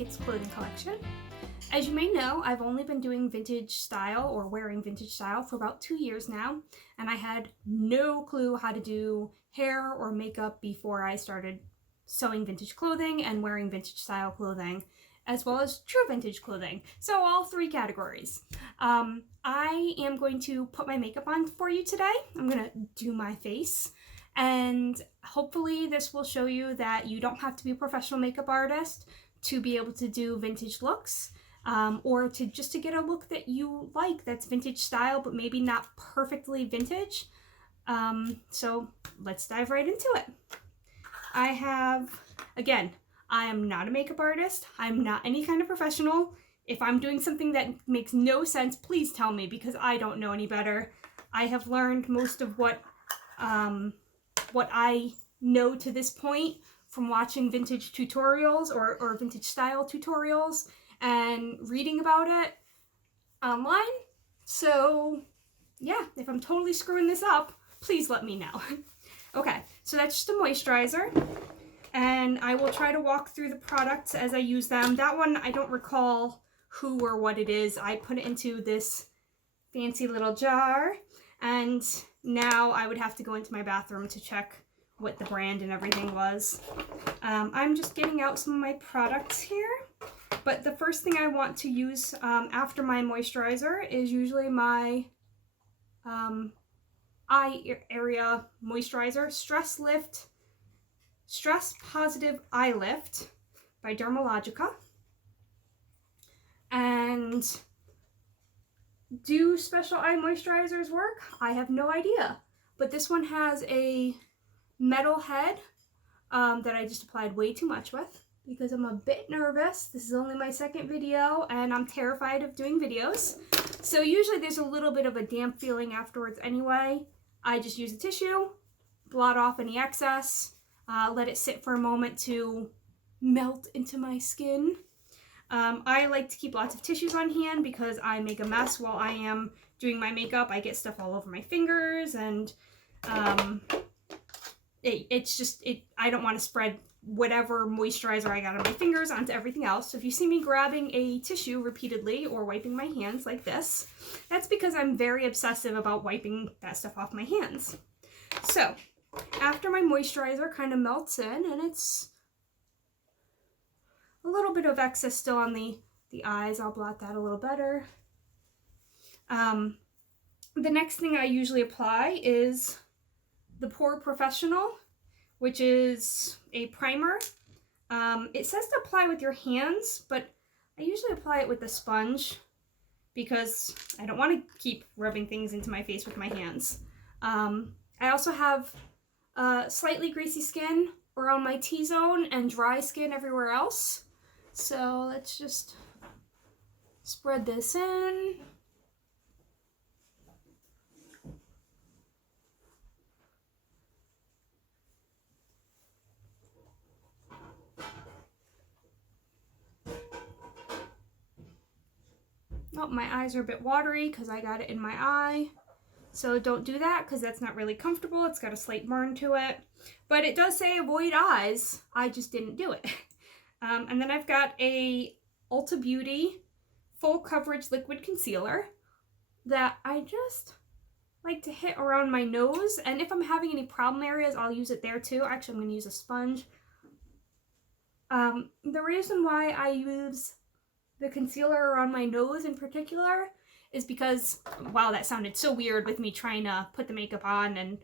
Kit's clothing collection. As you may know, I've only been doing vintage style or wearing vintage style for about 2 years now, and I had no clue how to do hair or makeup before I started sewing vintage clothing and wearing vintage style clothing, as well as true vintage clothing. So all 3 categories. I am going to put my makeup on for you today. I'm going to do my face, and hopefully this will show you that you don't have to be a professional makeup artist to be able to do vintage looks. Or to get a look that you like that's vintage style but maybe not perfectly vintage. So let's dive right into it. I have, again, I am not a makeup artist. I'm not any kind of professional. If I'm doing something that makes no sense, please tell me, because I don't know any better. I have learned most of what I know to this point from watching vintage tutorials or vintage style tutorials and reading about it online. So yeah, if I'm totally screwing this up, please let me know. Okay, so that's just a moisturizer, and I will try to walk through the products as I use them. That one, I don't recall who or what it is. I put it into this fancy little jar, and now I would have to go into my bathroom to check what the brand and everything was. I'm just getting out some of my products here. But the first thing I want to use after my moisturizer is usually my eye area moisturizer, Stress Positive Eye Lift by Dermalogica. And do special eye moisturizers work? I have no idea. But this one has a metal head that I just applied way too much with, because I'm a bit nervous. This is only my 2nd video and I'm terrified of doing videos. So usually there's a little bit of a damp feeling afterwards anyway. I just use a tissue, blot off any excess, let it sit for a moment to melt into my skin. I like to keep lots of tissues on hand because I make a mess while I am doing my makeup. I get stuff all over my fingers, and I don't want to spread whatever moisturizer I got on my fingers onto everything else. So if you see me grabbing a tissue repeatedly or wiping my hands like this, that's because I'm very obsessive about wiping that stuff off my hands. So after my moisturizer kind of melts in, and it's a little bit of excess still on the eyes, I'll blot that a little better. The next thing I usually apply is the Pore Professional, which is a primer. It says to apply with your hands, but I usually apply it with a sponge because I don't want to keep rubbing things into my face with my hands. I also have slightly greasy skin around my T-zone and dry skin everywhere else. So let's just spread this in. Oh, my eyes are a bit watery because I got it in my eye. So don't do that because that's not really comfortable. It's got a slight burn to it. But it does say avoid eyes. I just didn't do it. And then I've got a Ulta Beauty Full Coverage Liquid Concealer that I just like to hit around my nose. And if I'm having any problem areas, I'll use it there too. Actually, I'm going to use a sponge. The reason why I use the concealer around my nose in particular is because, wow, that sounded so weird with me trying to put the makeup on and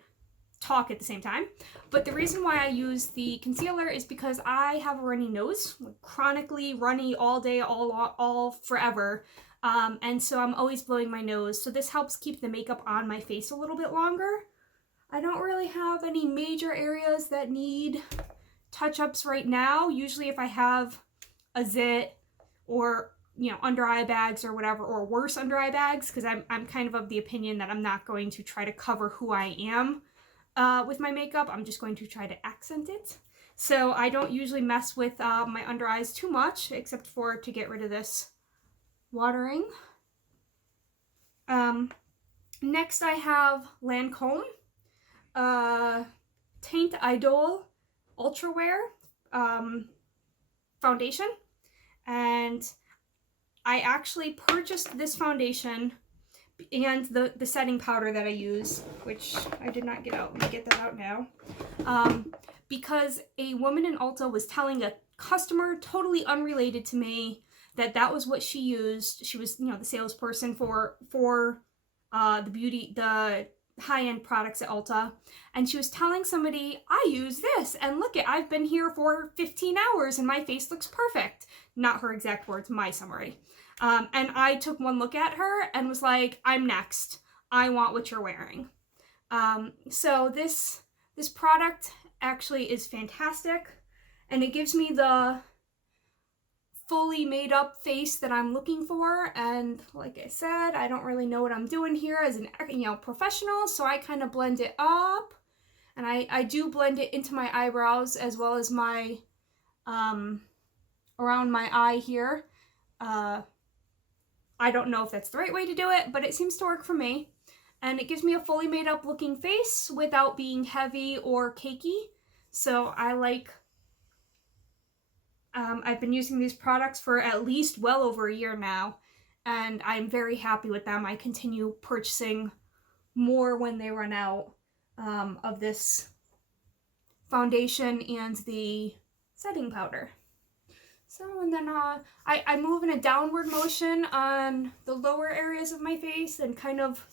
talk at the same time. But the reason why I use the concealer is because I have a runny nose, chronically runny all day, all forever. And so I'm always blowing my nose. So this helps keep the makeup on my face a little bit longer. I don't really have any major areas that need touch-ups right now. Usually if I have a zit or, you know, under eye bags or whatever, or worse under eye bags, because I'm kind of the opinion that I'm not going to try to cover who I am with my makeup. I'm just going to try to accent it. So I don't usually mess with my under eyes too much, except for to get rid of this watering. Next I have Lancome Teint Idole Ultra Wear foundation. And I actually purchased this foundation and the setting powder that I use, which I did not get out. Let me get that out now. Because a woman in Ulta was telling a customer, totally unrelated to me, that was what she used. She was, you know, the salesperson for the high-end products at Ulta, and she was telling somebody, I use this, and look it, I've been here for 15 hours and my face looks perfect. Not her exact words, my summary. And I took one look at her and was like, I'm next. I want what you're wearing. So this product actually is fantastic, and it gives me the fully made up face that I'm looking for. And like I said, I don't really know what I'm doing here as an, you know, professional, so I kind of blend it up, and I do blend it into my eyebrows as well as my around my eye here. I don't know if that's the right way to do it, but it seems to work for me. And it gives me a fully made up looking face without being heavy or cakey. So I like, I've been using these products for at least well over a year now, and I'm very happy with them. I continue purchasing more when they run out of this foundation and the setting powder. So, and then I move in a downward motion on the lower areas of my face, and kind of,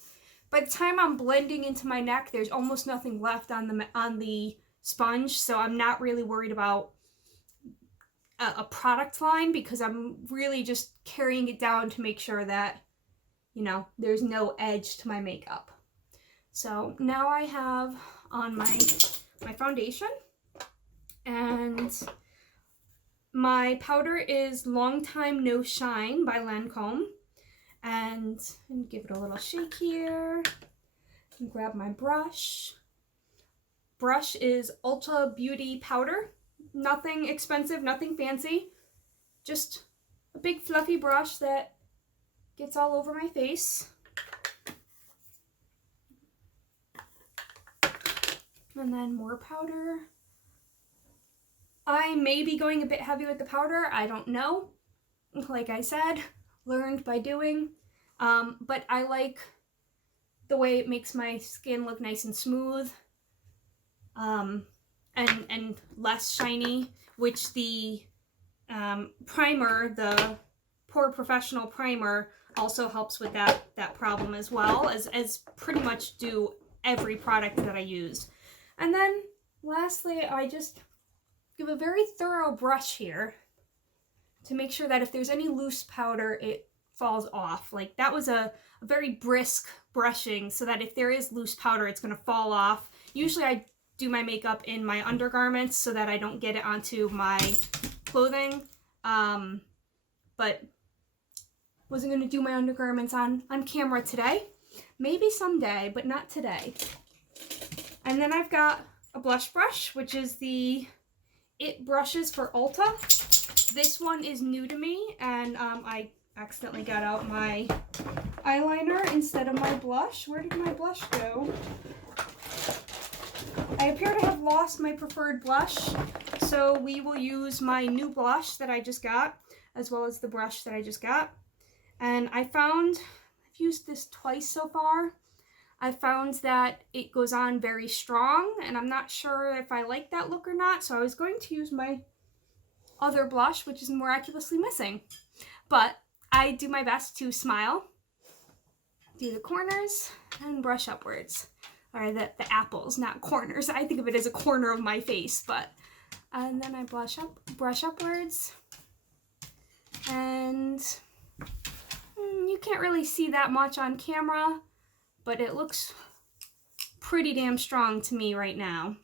by the time I'm blending into my neck, there's almost nothing left on the sponge, so I'm not really worried about a product line, because I'm really just carrying it down to make sure that, you know, there's no edge to my makeup. So now I have on my foundation, and my powder is Long Time No Shine by Lancome. And give it a little shake here. And grab my brush. Brush is Ulta Beauty powder. Nothing expensive, nothing fancy. Just a big fluffy brush that gets all over my face. And then more powder. I may be going a bit heavy with the powder, I don't know. Like I said, learned by doing. But I like the way it makes my skin look nice and smooth. And less shiny, which the primer, the Pore Professional Primer, also helps with that problem as well, as pretty much do every product that I use. And then lastly, I just give a very thorough brush here to make sure that if there's any loose powder, it falls off. Like, that was a very brisk brushing, so that if there is loose powder, it's going to fall off. Usually I do my makeup in my undergarments so that I don't get it onto my clothing, but wasn't going to do my undergarments on camera today. Maybe someday, but not today. And then I've got a blush brush, which is the It brushes for Ulta. This one is new to me, and I accidentally got out my eyeliner instead of my blush. Where did my blush go? I appear to have lost my preferred blush, so we will use my new blush that I just got, as well as the brush that I just got. And I found, I've used this twice so far, I found that it goes on very strong, and I'm not sure if I like that look or not, so I was going to use my other blush, which is miraculously missing. But I do my best to smile, do the corners, and brush upwards. Or the apples, not corners. I think of it as a corner of my face, but... And then I brush upwards. And you can't really see that much on camera, but it looks pretty damn strong to me right now.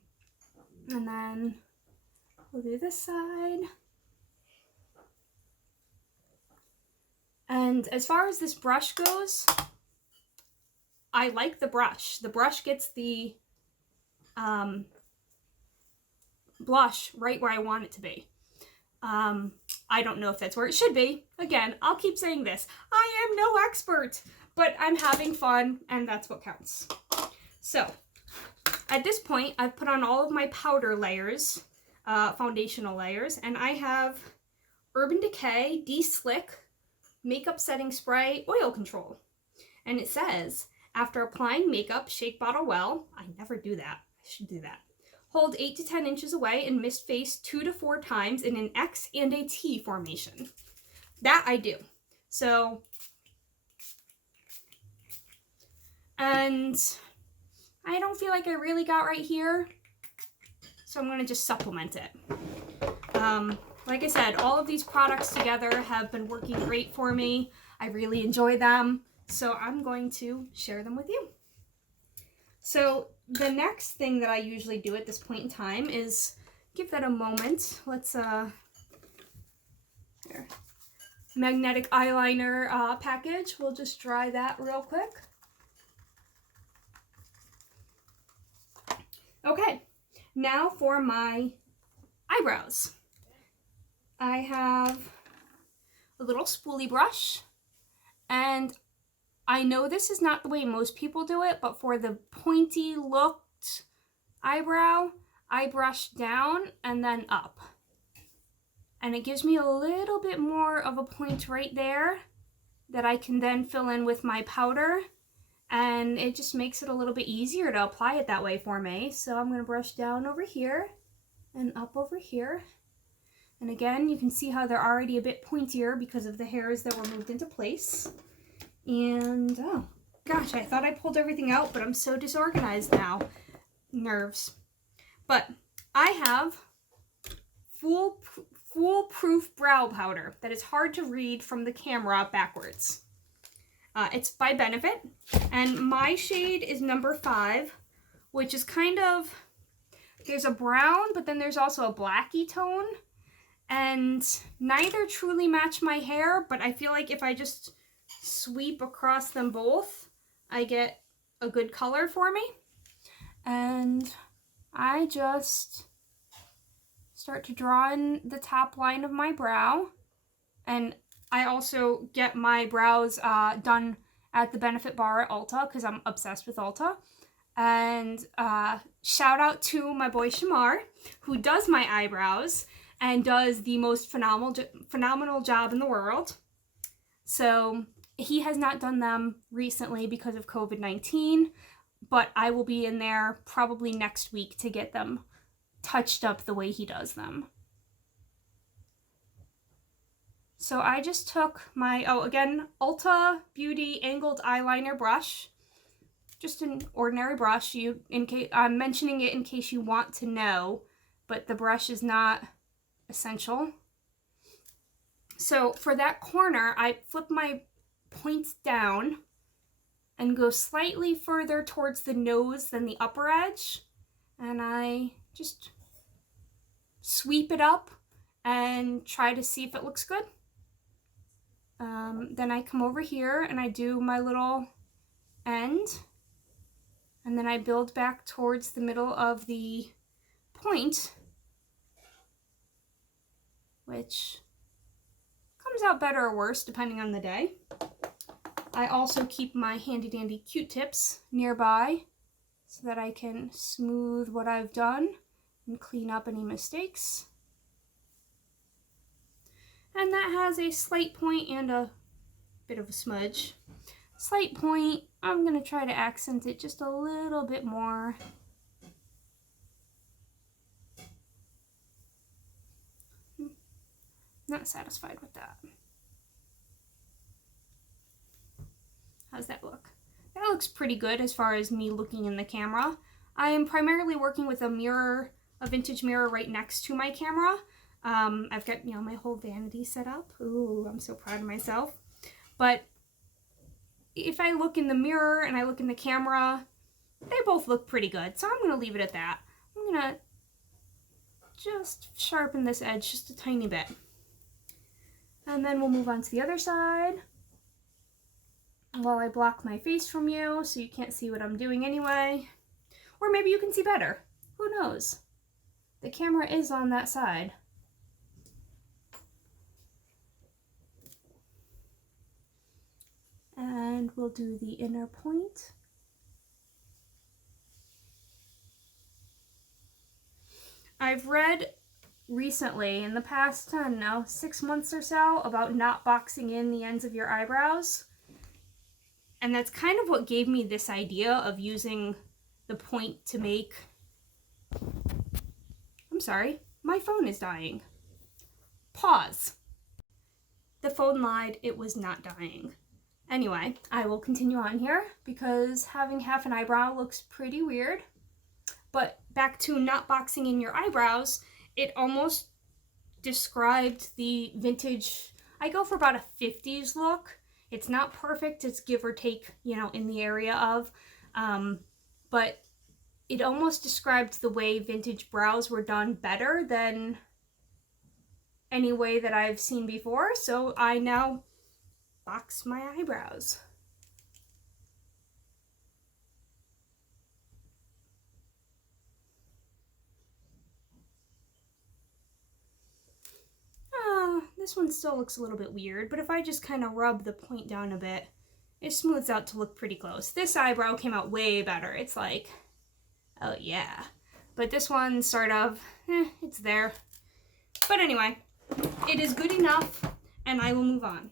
And then we'll do this side. And as far as this brush goes, I like the brush. The brush gets the blush right where I want it to be. I don't know if that's where it should be. Again, I'll keep saying this. I am no expert, but I'm having fun, and that's what counts. So, at this point, I've put on all of my powder layers, foundational layers, and I have Urban Decay De-Slick Makeup Setting Spray Oil Control. And it says, after applying makeup, shake bottle well. I never do that. I should do that. Hold 8 to 10 inches away and mist face 2 to 4 times in an X and a T formation. That I do. So, and I don't feel like I really got right here, so I'm going to just supplement it. Like I said, all of these products together have been working great for me. I really enjoy them, so I'm going to share them with you. So the next thing that I usually do at this point in time is give that a moment. Let's, here. Magnetic eyeliner package. We'll just dry that real quick. Okay, now for my eyebrows. I have a little spoolie brush, and I know this is not the way most people do it, but for the pointy looked eyebrow, I brush down and then up. And it gives me a little bit more of a point right there that I can then fill in with my powder, and it just makes it a little bit easier to apply it that way for me. So I'm going to brush down over here and up over here. And again, you can see how they're already a bit pointier because of the hairs that were moved into place. And, oh, gosh, I thought I pulled everything out, but I'm so disorganized now. Nerves. But I have Foolproof brow powder that is hard to read from the camera backwards. It's by Benefit, and my shade is number 5, which is kind of, there's a brown, but then there's also a blacky tone, and neither truly match my hair, but I feel like if I just sweep across them both, I get a good color for me. And I just start to draw in the top line of my brow, and I also get my brows done at the Benefit bar at Ulta because I'm obsessed with Ulta. And shout out to my boy Shimmer, who does my eyebrows and does the most phenomenal job in the world. So he has not done them recently because of COVID-19, but I will be in there probably next week to get them touched up the way he does them. So I just took my, again, Ulta Beauty angled eyeliner brush. Just an ordinary brush. I'm mentioning it in case you want to know, but the brush is not essential. So for that corner, I flip my points down and go slightly further towards the nose than the upper edge. And I just sweep it up and try to see if it looks good. Then I come over here and I do my little end, and then I build back towards the middle of the point, which comes out better or worse depending on the day. I also keep my handy dandy Q-tips nearby so that I can smooth what I've done and clean up any mistakes. And that has a slight point and a bit of a smudge. Slight point, I'm going to try to accent it just a little bit more. Not satisfied with that. How's that look? That looks pretty good as far as me looking in the camera. I am primarily working with a mirror, a vintage mirror right next to my camera. I've got, my whole vanity set up. Ooh, I'm so proud of myself. But if I look in the mirror and I look in the camera, they both look pretty good. So I'm going to leave it at that. I'm going to just sharpen this edge just a tiny bit. And then we'll move on to the other side while I block my face from you so you can't see what I'm doing anyway. Or maybe you can see better. Who knows? The camera is on that side. And we'll do the inner point. I've read recently, in the past, I don't know, 6 months or so, about not boxing in the ends of your eyebrows. And that's kind of what gave me this idea of using the point to make... I'm sorry, my phone is dying. Pause. The phone lied, it was not dying. Anyway, I will continue on here because having half an eyebrow looks pretty weird. But back to not boxing in your eyebrows, it almost described the vintage... I go for about a 50s look. It's not perfect, it's give or take, you know, in the area of, but it almost described the way vintage brows were done better than any way that I've seen before, so I now box my eyebrows. This one still looks a little bit weird, but if I just kind of rub the point down a bit, it smooths out to look pretty close. This eyebrow came out way better. It's like, oh yeah. But this one sort of, it's there. But anyway, it is good enough, and I will move on.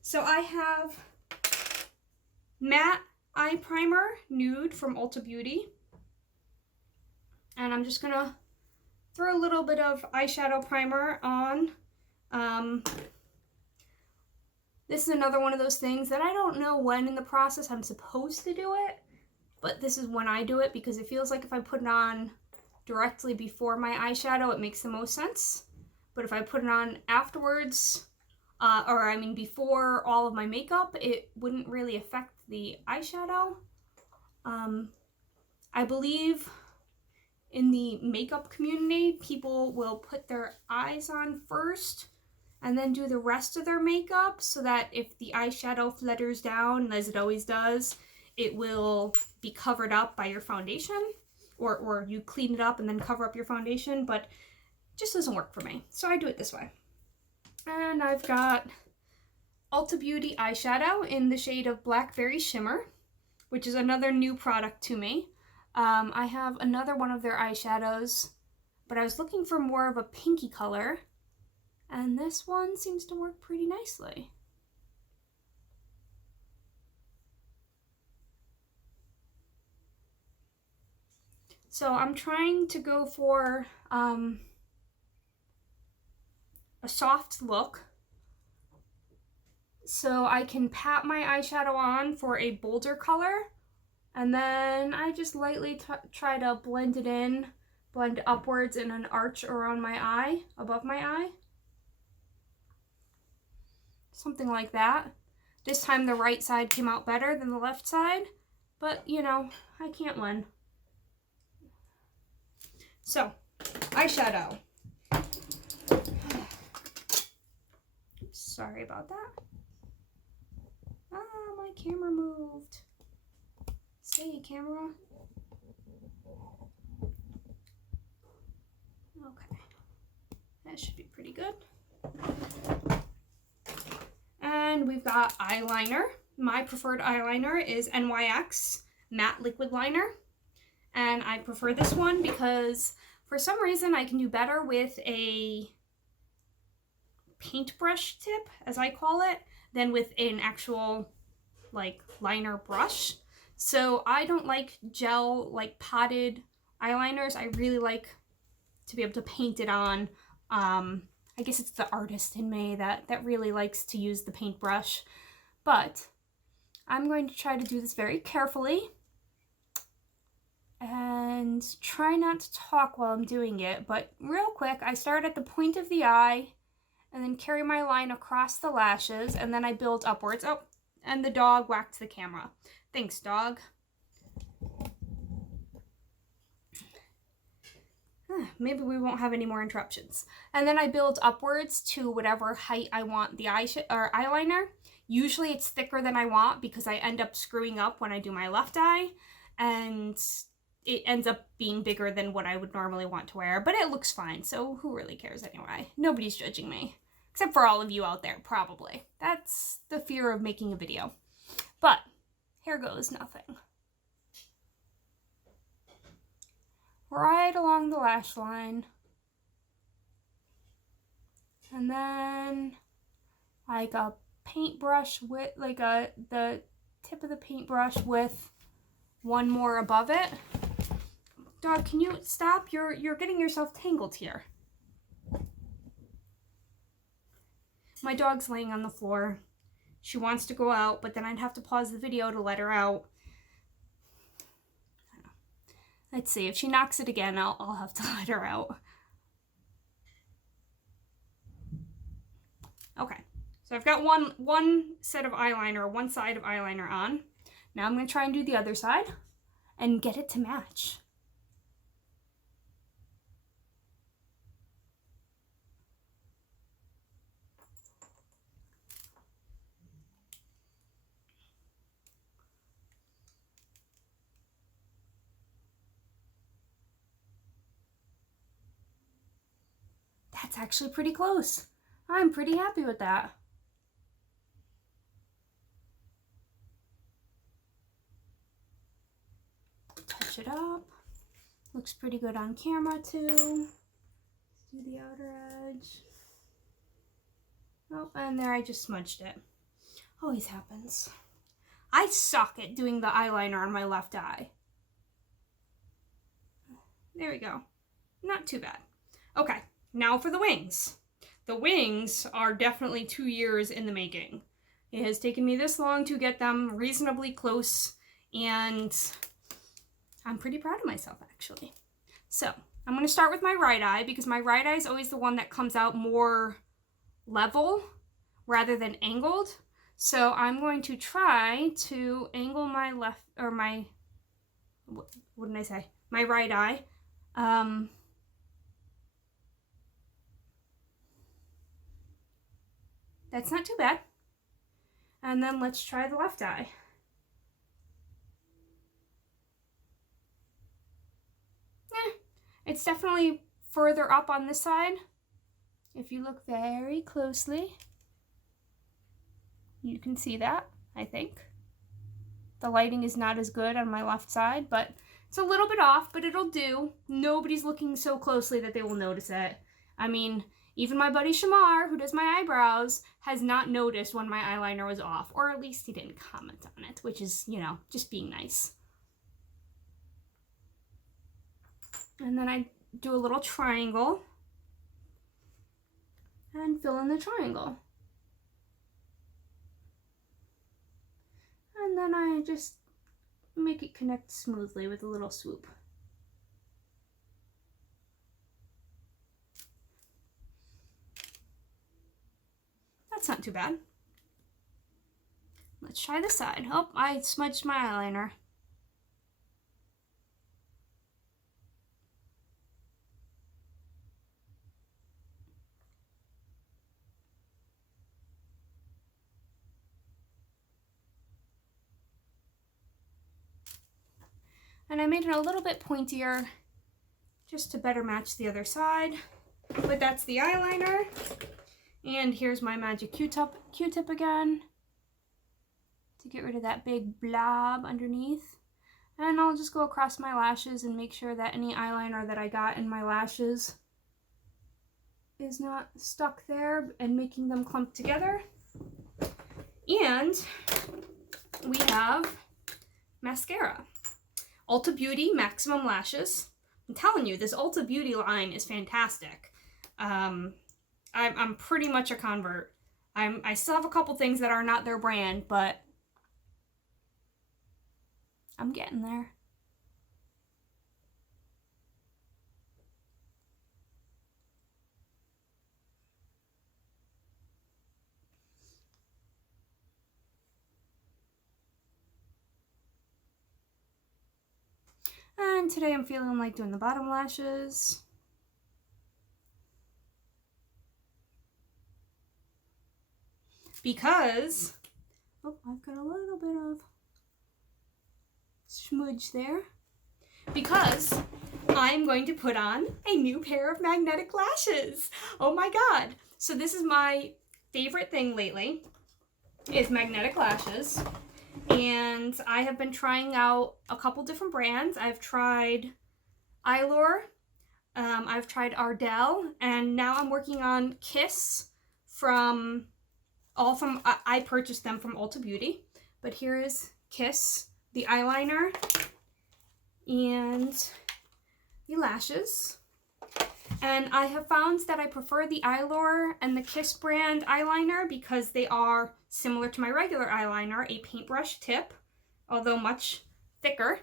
So I have matte eye primer, Nude from Ulta Beauty. And I'm just gonna throw a little bit of eyeshadow primer on. This is another one of those things that I don't know when in the process I'm supposed to do it, but this is when I do it because it feels like if I put it on directly before my eyeshadow, it makes the most sense. But if I put it on afterwards, before all of my makeup, it wouldn't really affect the eyeshadow. I believe in the makeup community, people will put their eyes on first and then do the rest of their makeup so that if the eyeshadow flutters down, as it always does, it will be covered up by your foundation, or you clean it up and then cover up your foundation, but it just doesn't work for me. So I do it this way. And I've got Ulta Beauty eyeshadow in the shade of Blackberry Shimmer, which is another new product to me. I have another one of their eyeshadows, but I was looking for more of a pinky color, and this one seems to work pretty nicely. So I'm trying to go for a soft look, so I can pat my eyeshadow on for a bolder color, and then I just lightly try to blend it in, blend upwards in an arch around my eye, above my eye. Something like that. This time the right side came out better than the left side, but you know, I can't win. So, eyeshadow. Sorry about that. Ah, my camera moved. Say, camera. Okay. That should be pretty good. And we've got eyeliner. My preferred eyeliner is NYX Matte Liquid Liner. And I prefer this one because for some reason I can do better with a paintbrush tip, as I call it, than with an actual like liner brush. So I don't like gel, like potted eyeliners. I really like to be able to paint it on. I guess it's the artist in me that really likes to use the paintbrush. But I'm going to try to do this very carefully and try not to talk while I'm doing it. But real quick, I start at the point of the eye and then carry my line across the lashes, and then I build upwards. Oh, and the dog whacked the camera. Thanks, dog. Maybe we won't have any more interruptions. And then I build upwards to whatever height I want the eyeliner. Usually it's thicker than I want because I end up screwing up when I do my left eye, and it ends up being bigger than what I would normally want to wear, but it looks fine, so who really cares anyway? Nobody's judging me. Except for all of you out there, probably. That's the fear of making a video. But here goes nothing. Right along the lash line. And then like a paintbrush with like the tip of the paintbrush with one more above it. Dog, can you stop? You're getting yourself tangled here. My dog's laying on the floor. She wants to go out, but then I'd have to pause the video to let her out. Let's see, if she knocks it again, I'll have to let her out. Okay, so I've got one set of eyeliner, one side of eyeliner on. Now I'm going to try and do the other side and get it to match. That's actually pretty close. I'm pretty happy with that. Touch it up. Looks pretty good on camera too. Let's do the outer edge. Oh, and there I just smudged it. Always happens. I suck at doing the eyeliner on my left eye. There we go. Not too bad. Okay, now for the wings. The wings are definitely 2 years in the making. It has taken me this long to get them reasonably close, and I'm pretty proud of myself, actually. So, I'm going to start with my right eye, because my right eye is always the one that comes out more level rather than angled. So, I'm going to try to angle my left, or my, what did I say? My right eye. That's not too bad. And then let's try the left eye. It's definitely further up on this side. If you look very closely, you can see that, I think. The lighting is not as good on my left side, but it's a little bit off, but it'll do. Nobody's looking so closely that they will notice it. I mean, even my buddy Shimmer, who does my eyebrows, has not noticed when my eyeliner was off, or at least he didn't comment on it, which is, you know, just being nice. And then I do a little triangle and fill in the triangle. And then I just make it connect smoothly with a little swoop. That's not too bad. Let's try this side. Oh, I smudged my eyeliner. And I made it a little bit pointier just to better match the other side. But that's the eyeliner. And here's my magic Q-tip again to get rid of that big blob underneath. And I'll just go across my lashes and make sure that any eyeliner that I got in my lashes is not stuck there and making them clump together. And we have mascara. Ulta Beauty Maximum Lashes. I'm telling you, this Ulta Beauty line is fantastic. I'm pretty much a convert. I still have a couple things that are not their brand, but I'm getting there. And today I'm feeling like doing the bottom lashes. Because, oh, I've got a little bit of smudge there. Because I'm going to put on a new pair of magnetic lashes. Oh my God. So this is my favorite thing lately, is magnetic lashes. And I have been trying out a couple different brands. I've tried Eyeliner, I've tried Ardell, and now I'm working on Kiss I purchased them from Ulta Beauty. But here is Kiss, the eyeliner, and the lashes. And I have found that I prefer the Eyeliner and the Kiss brand eyeliner because they are similar to my regular eyeliner, a paintbrush tip, although much thicker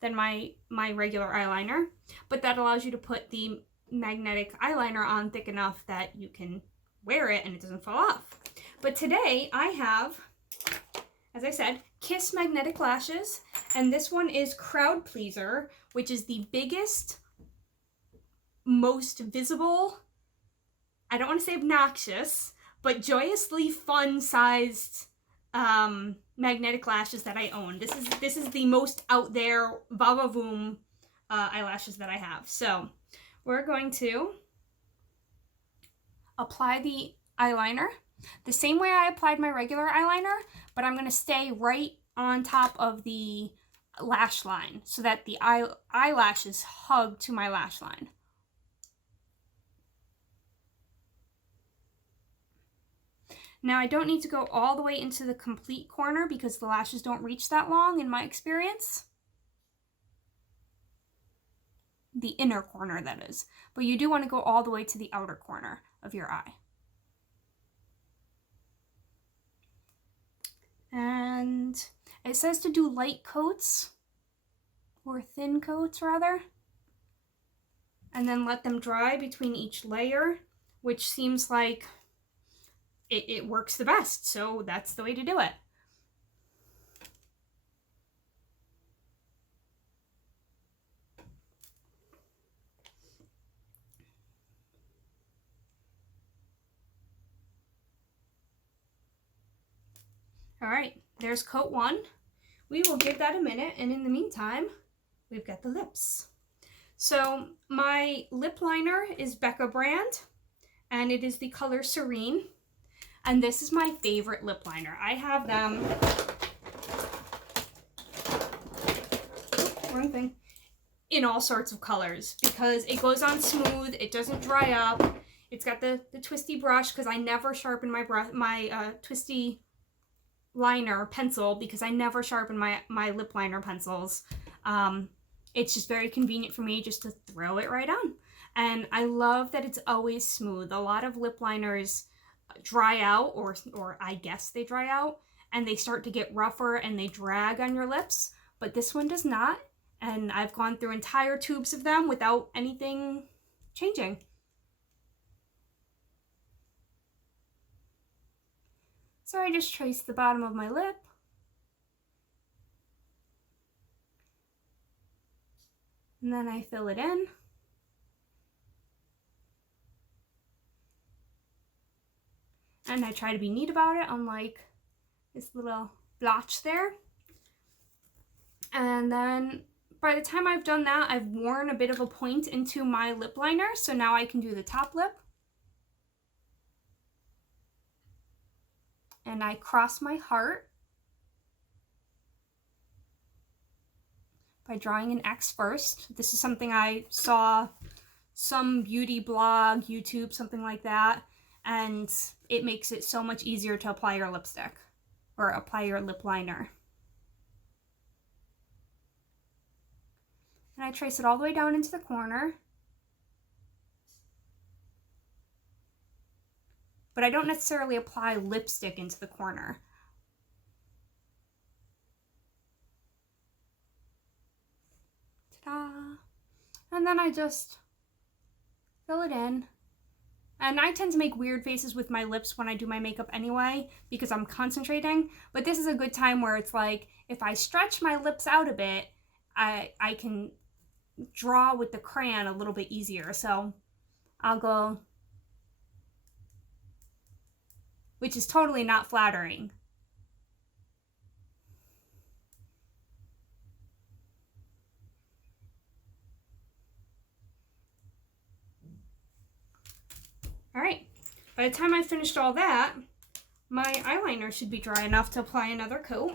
than my regular eyeliner. But that allows you to put the magnetic eyeliner on thick enough that you can wear it and it doesn't fall off. But today I have, as I said, Kiss magnetic lashes, and this one is Crowd Pleaser, which is the biggest, most visible, I don't want to say obnoxious, but joyously fun-sized magnetic lashes that I own. This is the most out there va-va-voom eyelashes that I have. So we're going to apply the eyeliner the same way I applied my regular eyeliner, but I'm going to stay right on top of the lash line so that the eyelashes hug to my lash line. Now I don't need to go all the way into the complete corner because the lashes don't reach that long in my experience. The inner corner, that is. But you do want to go all the way to the outer corner of your eye. And it says to do light coats, or thin coats rather, and then let them dry between each layer, which seems like it works the best, so that's the way to do it. All right, there's coat one. We will give that a minute, and in the meantime, we've got the lips. So my lip liner is Becca brand, and it is the color Serene. And this is my favorite lip liner. I have them, wrong thing, in all sorts of colors because it goes on smooth, it doesn't dry up. It's got the twisty brush because I never sharpen my twisty liner pencil because I never sharpen my lip liner pencils. It's just very convenient for me just to throw it right on. And I love that it's always smooth. A lot of lip liners dry out, or I guess they dry out, and they start to get rougher and they drag on your lips, but this one does not, and I've gone through entire tubes of them without anything changing. So I just trace the bottom of my lip, and then I fill it in. And I try to be neat about it, unlike this little blotch there. And then by the time I've done that, I've worn a bit of a point into my lip liner, so now I can do the top lip. And I cross my heart by drawing an X first. This is something I saw some beauty blog, YouTube, something like that, and it makes it so much easier to apply your lipstick or apply your lip liner. And I trace it all the way down into the corner. But I don't necessarily apply lipstick into the corner. Ta-da! And then I just fill it in. And I tend to make weird faces with my lips when I do my makeup anyway, because I'm concentrating. But this is a good time where it's like, if I stretch my lips out a bit, I can draw with the crayon a little bit easier. So I'll go, which is totally not flattering. All right, by the time I finished all that, my eyeliner should be dry enough to apply another coat.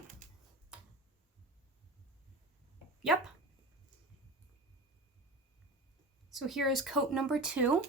Yep. So here is coat number 2.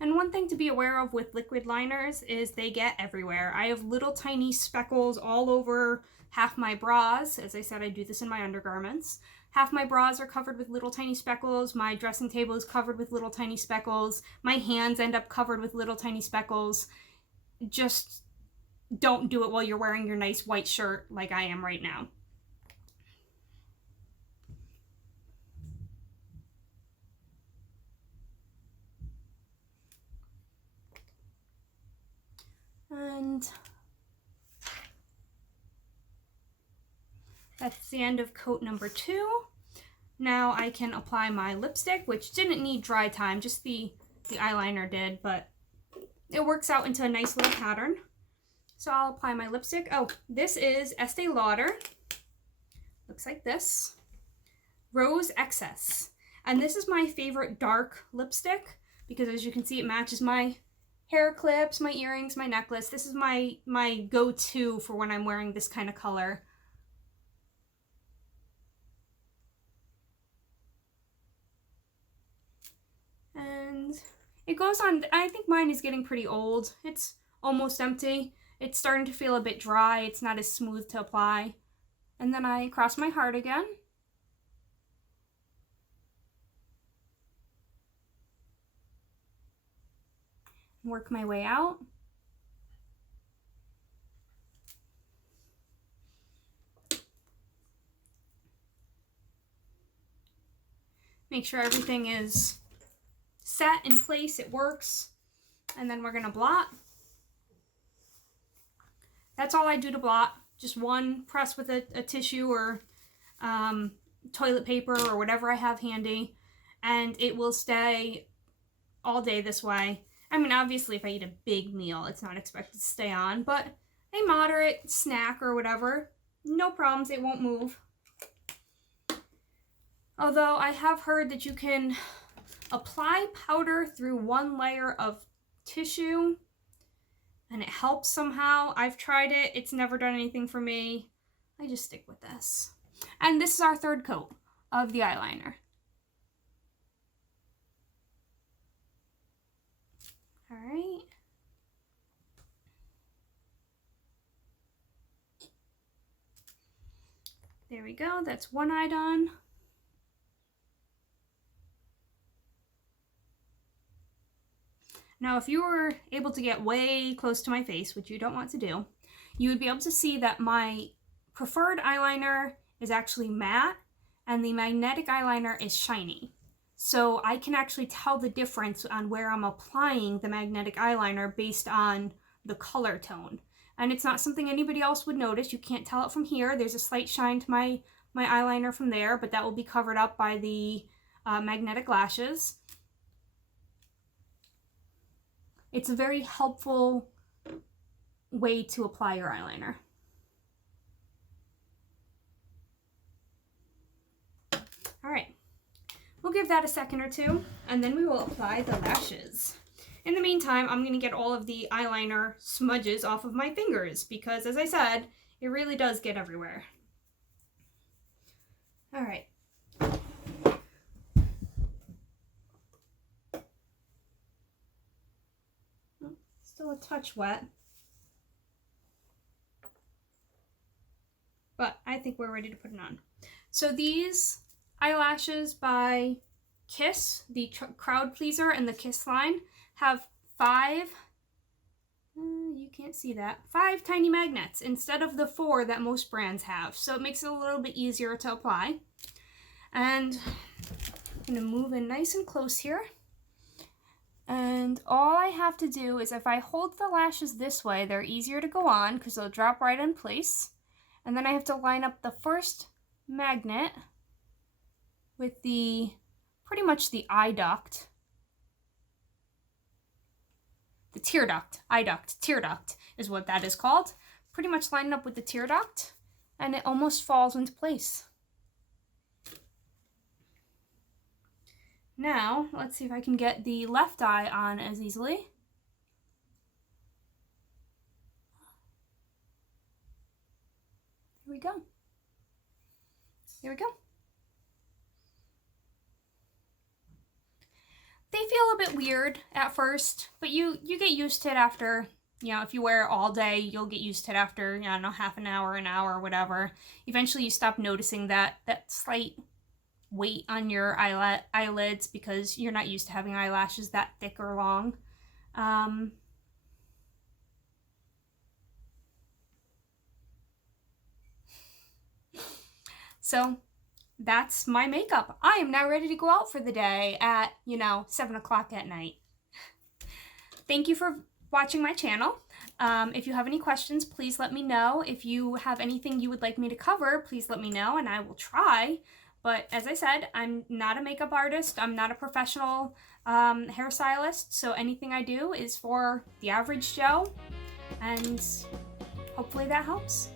And one thing to be aware of with liquid liners is they get everywhere. I have little tiny speckles all over half my bras. As I said, I do this in my undergarments. Half my bras are covered with little tiny speckles. My dressing table is covered with little tiny speckles. My hands end up covered with little tiny speckles. Just don't do it while you're wearing your nice white shirt like I am right now. And that's the end of coat number 2. Now I can apply my lipstick, which didn't need dry time, just the eyeliner did, but it works out into a nice little pattern. So I'll apply my lipstick. Oh, this is Estee Lauder. Looks like this. Rose Xcess. And this is my favorite dark lipstick because, as you can see, it matches my hair clips, my earrings, my necklace. This is my go-to for when I'm wearing this kind of color. And it goes on. I think mine is getting pretty old. It's almost empty. It's starting to feel a bit dry. It's not as smooth to apply. And then I cross my heart again. Work my way out. Make sure everything is set in place, it works. And then we're gonna blot. That's all I do to blot. Just one press with a tissue or toilet paper or whatever I have handy. And it will stay all day this way. I mean, obviously, if I eat a big meal, it's not expected to stay on, but a moderate snack or whatever, no problems, it won't move. Although I have heard that you can apply powder through one layer of tissue and it helps somehow. I've tried it, it's never done anything for me. I just stick with this. And this is our third coat of the eyeliner. All right. There we go. That's one eye done. Now, if you were able to get way close to my face, which you don't want to do, you would be able to see that my preferred eyeliner is actually matte and the magnetic eyeliner is shiny. So I can actually tell the difference on where I'm applying the magnetic eyeliner based on the color tone. And it's not something anybody else would notice. You can't tell it from here. There's a slight shine to my eyeliner from there, but that will be covered up by the magnetic lashes. It's a very helpful way to apply your eyeliner. All right. We'll give that a second or two, and then we will apply the lashes. In the meantime, I'm going to get all of the eyeliner smudges off of my fingers because, as I said, it really does get everywhere. All right. Still a touch wet, but I think we're ready to put it on. So these eyelashes by Kiss, the Crowd Pleaser and the Kiss line, have 5, you can't see that, 5 tiny magnets instead of the 4 that most brands have. So it makes it a little bit easier to apply. And I'm gonna move in nice and close here. And all I have to do is, if I hold the lashes this way, they're easier to go on because they'll drop right in place. And then I have to line up the first magnet with the, pretty much the eye duct. The tear duct, eye duct, tear duct is what that is called. Pretty much line it up with the tear duct, and it almost falls into place. Now, let's see if I can get the left eye on as easily. Here we go. Here we go. They feel a bit weird at first, but you get used to it after, you know, if you wear it all day, you'll get used to it after, I don't know, half an hour, whatever. Eventually you stop noticing that slight weight on your eyelids because you're not used to having eyelashes that thick or long. So that's my makeup. I am now ready to go out for the day at, 7 o'clock at night. Thank you for watching my channel. If you have any questions, please let me know. If you have anything you would like me to cover, please let me know and I will try. But as I said, I'm not a makeup artist. I'm not a professional hairstylist. So anything I do is for the average Joe. And hopefully that helps.